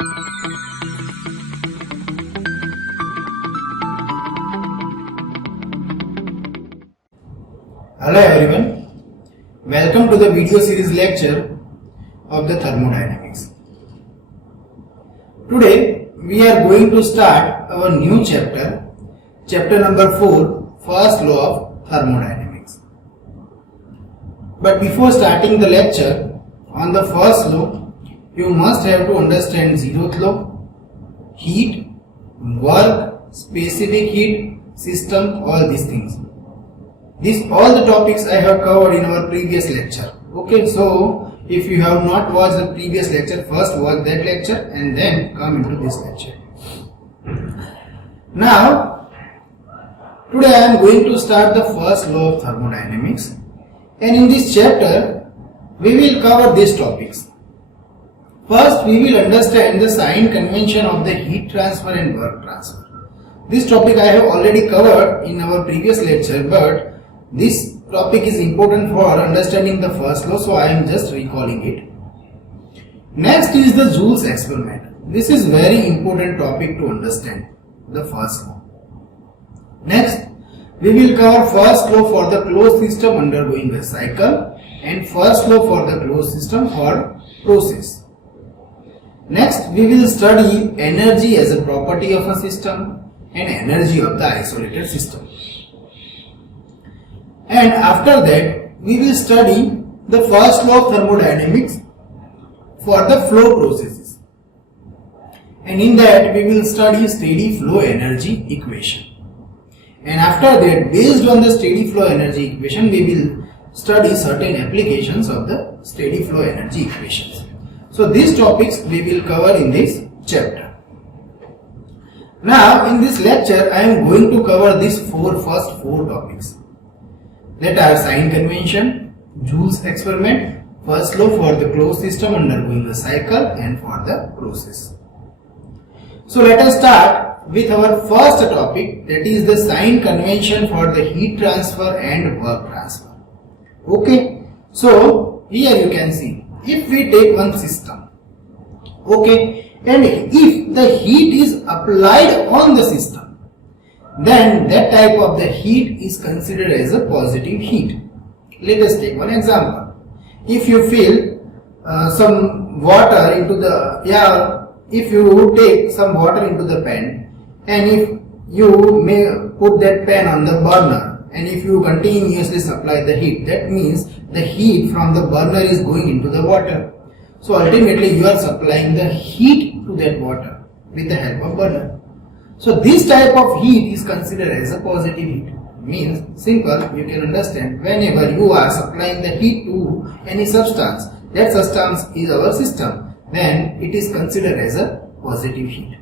Hello everyone, welcome to the video series lecture of the thermodynamics. Today we are going to start our new chapter, chapter number 4, first law of thermodynamics. But before starting the lecture on the first law, you must have to understand zeroth law, heat, work, specific heat, system, all these things. All the topics I have covered in our previous lecture. Okay, so if you have not watched the previous lecture, first watch that lecture and then come into this lecture. Now, today I am going to start the first law of thermodynamics, and in this chapter we will cover these topics. First, we will understand the sign convention of the heat transfer and work transfer. This topic I have already covered in our previous lecture, but this topic is important for understanding the first law, so I am just recalling it. Next is the Joule's experiment. This is very important topic to understand, the first law. Next, we will cover first law for the closed system undergoing a cycle and first law for the closed system for process. Next, we will study energy as a property of a system and energy of the isolated system. And after that, we will study the first law of thermodynamics for the flow processes. And in that, we will study steady flow energy equation. And after that, based on the steady flow energy equation, we will study certain applications of the steady flow energy equations. So these topics we will cover in this chapter. Now, in this lecture, I am going to cover these first four topics. That are sign convention, Joule's experiment, first law for the closed system undergoing the cycle and for the process. So let us start with our first topic, that is the sign convention for the heat transfer and work transfer. Okay, so here you can see, if we take one system, okay, and if the heat is applied on the system, then that type of the heat is considered as a positive heat. Let us take one example. If you fill some water into the, if you take some water into the pan, and if you may put that pan on the burner, and if you continuously supply the heat, that means the heat from the burner is going into the water. So ultimately you are supplying the heat to that water with the help of burner. So this type of heat is considered as a positive heat. Means, simple, you can understand, whenever you are supplying the heat to any substance, that substance is our system, then it is considered as a positive heat.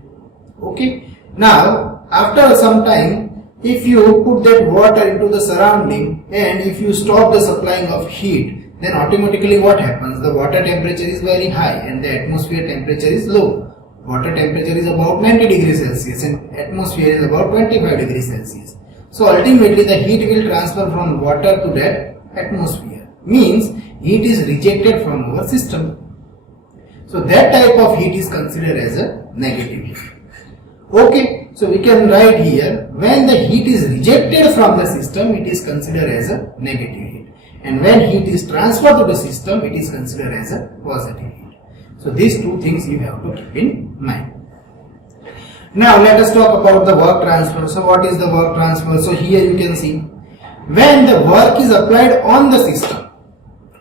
Okay. Now, after some time, if you put that water into the surrounding and if you stop the supplying of heat, then automatically what happens? The water temperature is very high and the atmosphere temperature is low. Water temperature is about 90 degrees Celsius and atmosphere is about 25 degrees Celsius. So ultimately the heat will transfer from water to that atmosphere. Means heat is rejected from our system. So that type of heat is considered as a negative heat. Okay, so we can write here, when the heat is rejected from the system, it is considered as a negative heat. And when heat is transferred to the system, it is considered as a positive heat. So these two things you have to keep in mind. Now let us talk about the work transfer. So what is the work transfer? So here you can see, when the work is applied on the system,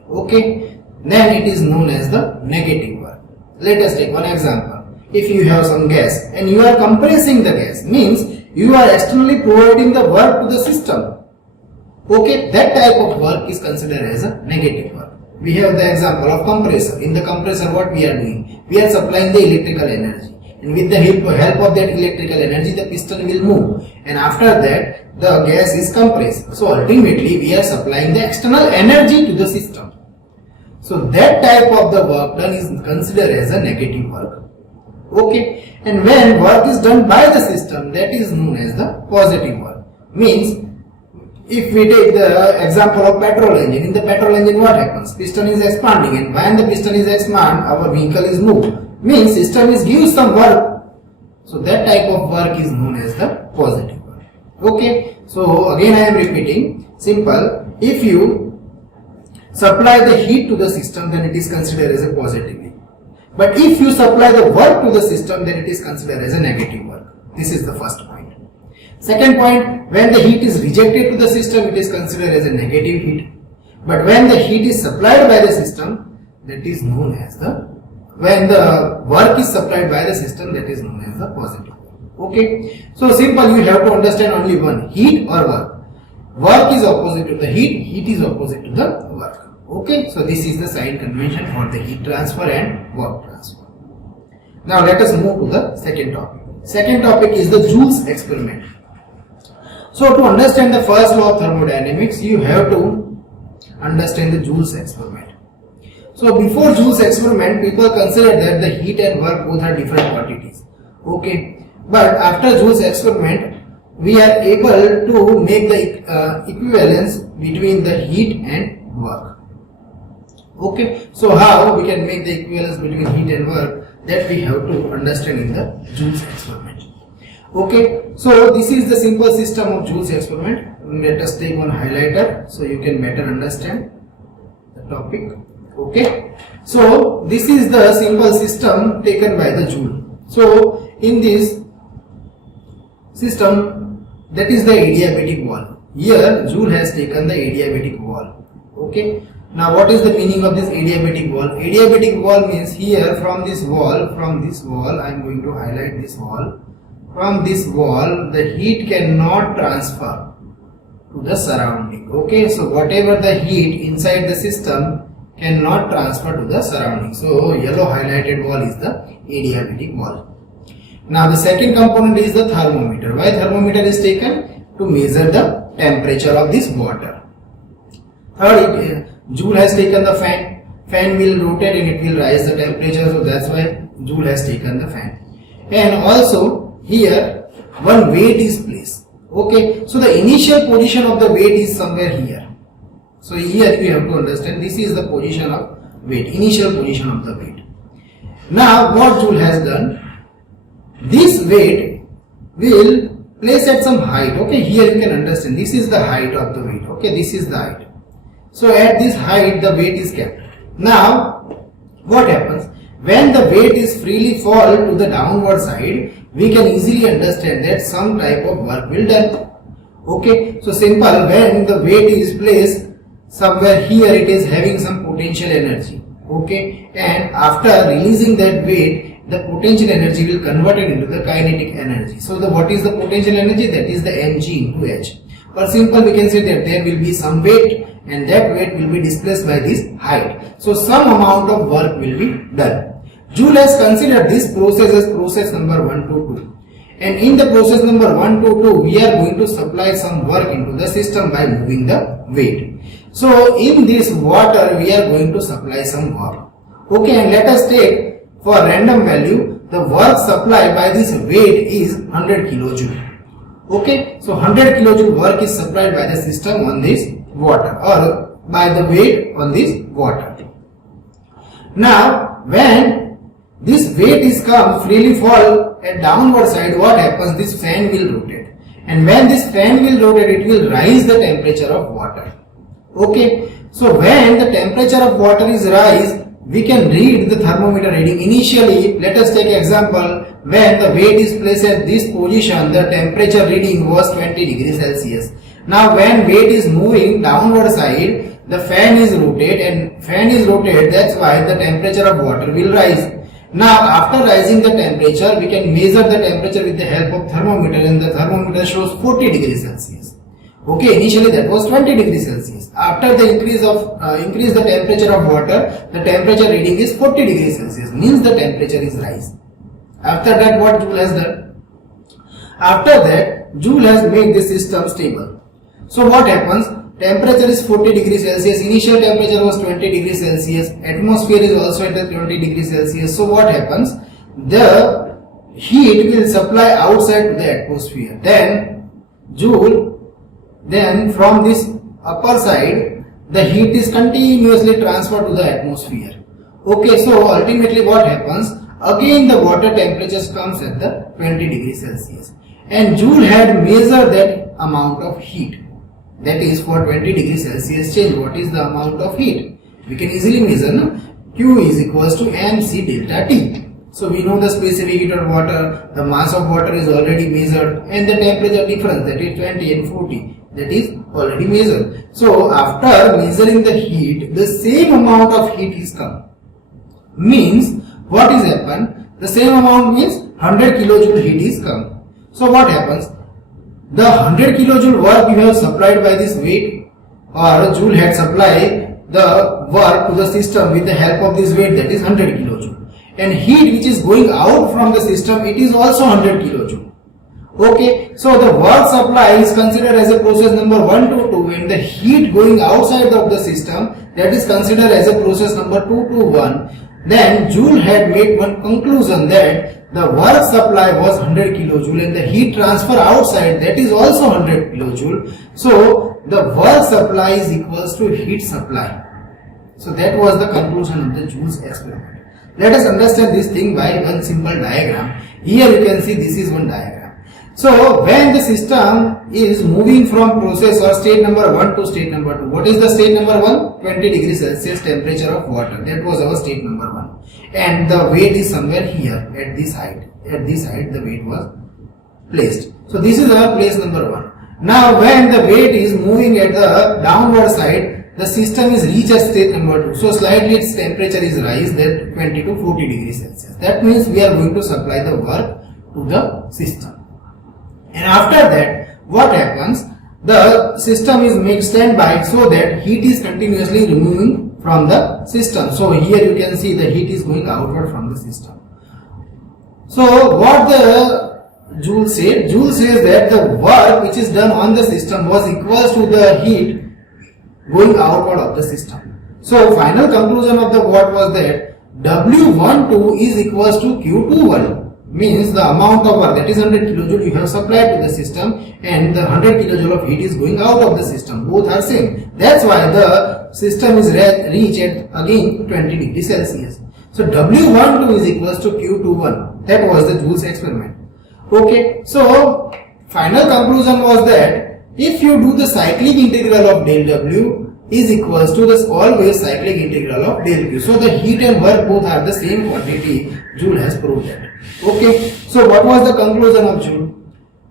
okay, then it is known as the negative work. Let us take one example. If you have some gas and you are compressing the gas, means you are externally providing the work to the system. Okay, that type of work is considered as a negative work. We have the example of compressor. In the compressor, what we are doing? We are supplying the electrical energy, and with the help of that electrical energy, the piston will move, and after that the gas is compressed. So ultimately we are supplying the external energy to the system. So that type of the work done is considered as a negative work. Okay, and when work is done by the system, that is known as the positive work. Means if we take the example of petrol engine, in the petrol engine what happens? Piston is expanding, and when the piston is expand, our vehicle is moved. Means system is gives some work. So that type of work is known as the positive work. Okay. So again I am repeating, simple. If you supply the heat to the system, then it is considered as a positive work. But if you supply the work to the system, then it is considered as a negative work. This is the first point. Second point, when the heat is rejected to the system, it is considered as a negative heat. But when the heat is supplied by the system, that is known as the, when the work is supplied by the system, that is known as the positive. Okay. So simple, you have to understand only one, heat or work. Work is opposite to the heat, heat is opposite to the work. Okay. So this is the sign convention for the heat transfer and work transfer. Now let us move to the second topic. Second topic is the Joule's experiment. So to understand the first law of thermodynamics, you have to understand the Joule's experiment. So before Joule's experiment, people considered that the heat and work both are different quantities. Okay. But after Joule's experiment, we are able to make the equivalence between the heat and work. Okay. So how we can make the equivalence between heat and work, that we have to understand in the Joule's experiment. Okay, so this is the simple system of Joule's experiment. Let us take one highlighter so you can better understand the topic. Okay, so this is the simple system taken by the Joule. So in this system, that is the adiabatic wall. Here Joule has taken the adiabatic wall. Okay, now what is the meaning of this adiabatic wall? Adiabatic wall means here from this wall I am going to highlight this wall. From this wall, the heat cannot transfer to the surrounding. Okay, so whatever the heat inside the system cannot transfer to the surrounding. So yellow highlighted wall is the adiabatic wall. Now the second component is the thermometer. Why thermometer is taken? To measure the temperature of this water. Third, Joule has taken the fan. Fan will rotate and it will rise the temperature. So that's why Joule has taken the fan. And also here one weight is placed. Okay, so the initial position of the weight is somewhere here. So here you have to understand, this is the position of weight, initial position of the weight. Now what Joule has done, this weight will place at some height. Okay, here you can understand, this is the height of the weight. Okay, this is the height. So at this height the weight is kept. Now what happens, when the weight is freely fall to the downward side, we can easily understand that some type of work will done. Okay, so simple, when the weight is placed somewhere here, it is having some potential energy. Okay, and after releasing that weight, the potential energy will convert it into the kinetic energy. So what is the potential energy? That is the mg into h. For simple, we can say that there will be some weight and that weight will be displaced by this height. So some amount of work will be done. Joule has considered this process as process number 1 to 2. And in the process number 1 to 2, we are going to supply some work into the system by moving the weight. So in this water, we are going to supply some work. Okay, and let us take for random value, the work supplied by this weight is 100 kilojoule. Okay, so 100 kilojoule work is supplied by the system on this water or by the weight on this water. Now when this weight is come freely fall at downward side, what happens? This fan will rotate, and when this fan will rotate, it will rise the temperature of water. Okay, so when the temperature of water is rise, we can read the thermometer reading. Initially, let us take example, when the weight is placed at this position, the temperature reading was 20 degrees Celsius. Now when weight is moving downward side, the fan is rotate, and fan is rotate, that's why the temperature of water will rise. Now after rising the temperature, we can measure the temperature with the help of thermometer, and the thermometer shows 40 degrees Celsius. Okay, initially that was 20 degrees Celsius. After the increase the temperature of water, the temperature reading is 40 degrees Celsius, means the temperature is rise. After that, what Joule has done? After that, Joule has made the system stable. So what happens? Temperature is 40 degrees Celsius, initial temperature was 20 degrees Celsius, atmosphere is also at 20 degrees Celsius. So what happens? The heat will supply outside to the atmosphere. Then Joule then from this upper side the heat is continuously transferred to the atmosphere. Okay, so ultimately what happens, again the water temperatures comes at the 20 degrees Celsius, and Joule had measured that amount of heat. That is, for 20 degrees Celsius change, what is the amount of heat? We can easily measure, no? Q is equals to mc delta T. So we know the specific heat of water, the mass of water is already measured, and the temperature difference, that is 20 and 40, that is already measured. So after measuring the heat, the same amount of heat is come. Means what is happened? The same amount means 100 kilojoule heat is come. So what happens? The 100 kilojoule work you have supplied by this weight, or Joule had supplied the work to the system with the help of this weight, that is 100 kilojoule. And heat which is going out from the system, it is also 100 kilojoule. Okay, so the work supply is considered as a process number 1 to 2, and the heat going outside of the system, that is considered as a process number 2 to 1. Then Joule had made one conclusion that the work supply was 100 kilojoule and the heat transfer outside, that is also 100 kilojoule. So the work supply is equals to heat supply. So that was the conclusion of the Joule's experiment. Let us understand this thing by one simple diagram. Here you can see this is one diagram. So when the system is moving from process or state number 1 to state number 2, what is the state number 1? 20 degrees Celsius temperature of water. That was our state number 1. And the weight is somewhere here at this height. At this height the weight was placed. So this is our place number 1. Now when the weight is moving at the downward side, the system is reached at state number 2. So slightly its temperature is raised at 20 to 40 degrees Celsius. That means we are going to supply the work to the system. And after that, what happens? The system is made standby so that heat is continuously removing from the system. So here you can see the heat is going outward from the system. So what the Joule said? Joule says that the work which is done on the system was equal to the heat going outward of the system. So final conclusion of the what was that W12 is equals to Q21. Means the amount of work, that is 100 kilojoule you have supplied to the system, and the 100 kilojoule of heat is going out of the system. Both are same. That's why the system is reached at again 20 degrees Celsius. So W12 is equals to Q21. That was the Joule's experiment. Okay. So final conclusion was that if you do the cyclic integral of del W is equals to this always cyclic integral of del Q. So the heat and work both are the same quantity. Joule has proved that. Okay, so what was the conclusion of Joule?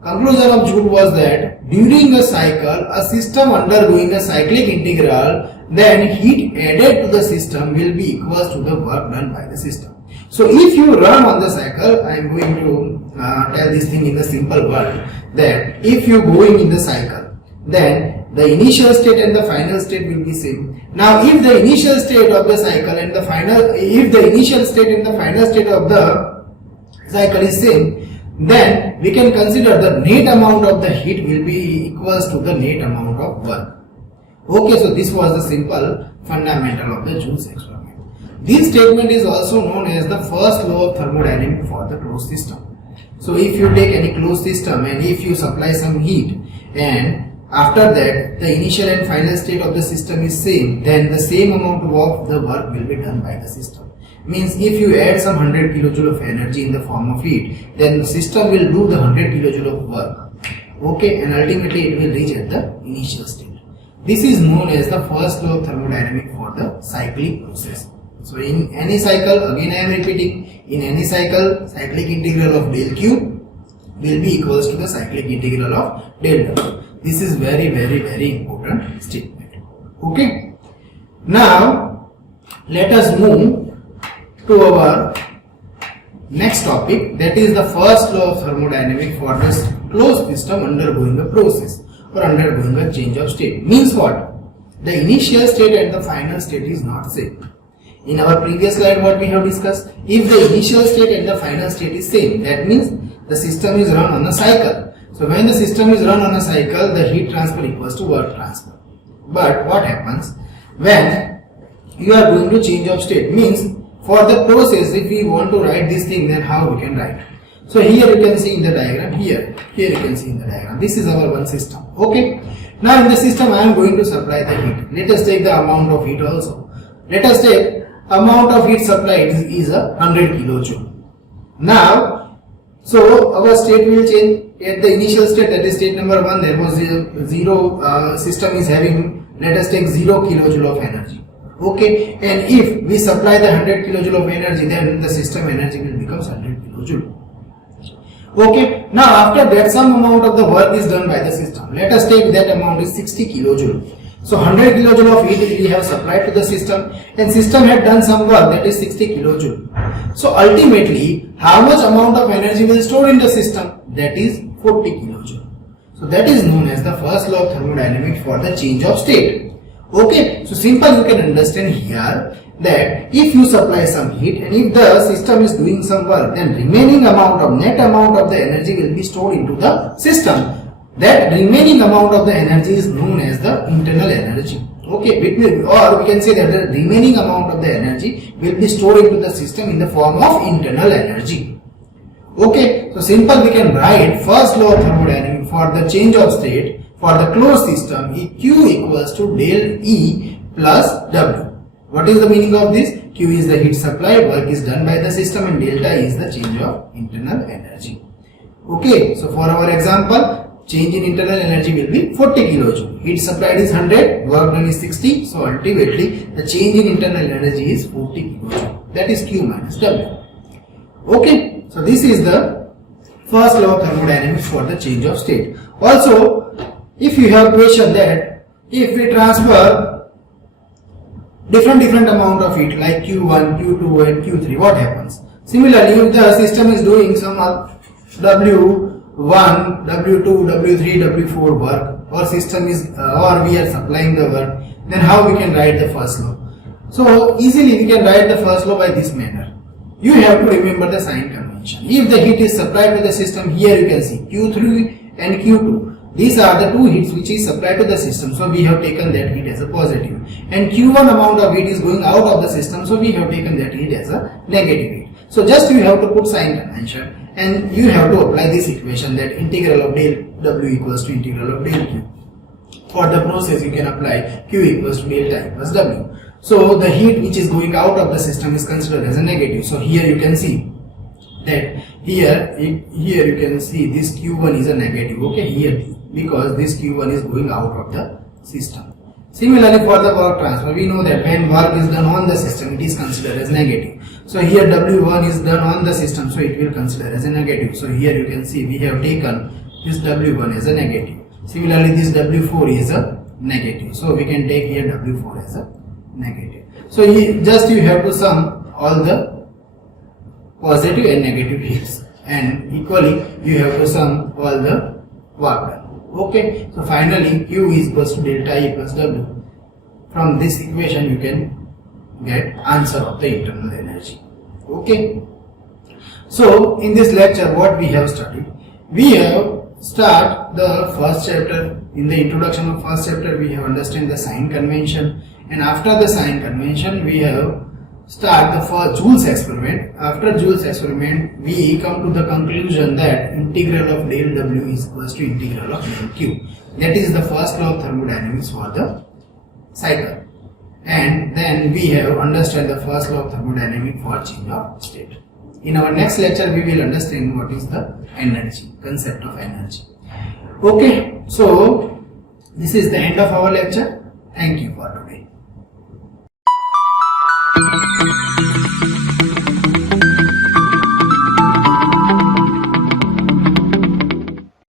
Conclusion of Joule was that during a cycle, a system undergoing a cyclic integral, then heat added to the system will be equals to the work done by the system. So if you run on the cycle, I am going to tell this thing in the simple word, that if you going in the cycle, then the initial state and the final state will be same. Now if the initial state of the cycle and the final, if the initial state and the final state of the cycle is same, then we can consider the net amount of the heat will be equals to the net amount of work. Okay, so this was the simple fundamental of the Joule's experiment. This statement is also known as the first law of thermodynamics for the closed system. So if you take any closed system and if you supply some heat, and after that the initial and final state of the system is same, then the same amount of the work will be done by the system. Means if you add some 100 kilojoule of energy in the form of heat, then the system will do the 100 kilojoule of work. Okay, and ultimately it will reach at the initial state. This is known as the first law of thermodynamics for the cyclic process. So in any cycle, again I am repeating, in any cycle, cyclic integral of del Q will be equals to the cyclic integral of del W. This is very important statement. Okay. Now let us move to our next topic, that is the first law of thermodynamics for this closed system undergoing a process or undergoing a change of state. Means what? The initial state and the final state is not same. In our previous slide what we have discussed, if the initial state and the final state is same, that means the system is run on a cycle. So when the system is run on a cycle, the heat transfer equals to work transfer. But what happens when you are going to change of state? Means for the process, if we want to write this thing, then how we can write? So here you can see in the diagram, here you can see in the diagram, this is our one system. Okay. Now in the system I am going to supply the heat. Let us take the amount of heat also. Let us take amount of heat supplied is a 100 kilojoule. Now, so our state will change. At the initial state, that is state number 1, there was zero, system is having, let us take 0 kilojoule of energy. Okay, and if we supply the 100 kilojoule of energy, then the system energy will become 100 kilojoule. Okay, now after that some amount of the work is done by the system. Let us take that amount is 60 kilojoule. So 100 kilojoule of heat we have supplied to the system, and system had done some work, that is 60 kilojoule. So ultimately, how much amount of energy will store in the system? That is 40 kilojoule. So that is known as the first law of thermodynamics for the change of state. Okay, so simple you can understand here that if you supply some heat and if the system is doing some work, then remaining amount of net amount of the energy will be stored into the system. That remaining amount of the energy is known as the internal energy. Okay, or we can say that the remaining amount of the energy will be stored into the system in the form of internal energy. Okay, so simple we can write first law of thermodynamics for the change of state for the closed system Q equals to del E plus W. What is the meaning of this? Q is the heat supply, work is done by the system, and delta is the change of internal energy. Okay, so for our example, change in internal energy will be 40 kilojoule. Heat supplied is 100, work done is 60. So ultimately, the change in internal energy is 40 kilojoule. That is Q minus W. Okay, so this is the first law of thermodynamics for the change of state. Also, if you have question that if we transfer different amount of heat like Q1, Q2 and Q3, what happens? Similarly, if the system is doing some W1, W2, W3, W4 work, or system is or we are supplying the work, then how we can write the first law? So easily we can write the first law by this manner. You have to remember the sign convention. If the heat is supplied to the system, here you can see Q3 and Q2. These are the two heats which is supplied to the system. So we have taken that heat as a positive. And Q1 amount of heat is going out of the system. So we have taken that heat as a negative heat. So just you have to put sign convention and you have to apply this equation that integral of del W equals to integral of del Q. For the process you can apply Q equals to delta plus W. So the heat which is going out of the system is considered as a negative. So here you can see that here you can see this Q1 is a negative. Okay, here because this Q1 is going out of the system. Similarly for the work transfer, we know that when work is done on the system, it is considered as negative. So here W1 is done on the system, so it will consider as a negative. So here you can see we have taken this W1 as a negative. Similarly this W4 is a negative. So we can take here W4 as a negative. So you have to sum all the positive and negative heats, and equally you have to sum all the work done. Okay, so finally Q is equals to delta E plus W. From this equation you can get answer of the internal energy. Okay, so in this lecture what we have studied, we have start the first chapter. In the introduction of first chapter we have understand the sign convention, and after the sign convention we have start the first Joule's experiment. After Joule's experiment we come to the conclusion that integral of del W is equals to integral of del Q. That is the first law of thermodynamics for the cycle. And then we have understand the first law of thermodynamics for change of state. In our next lecture we will understand what is the energy, concept of energy. Okay, so this is the end of our lecture. Thank you for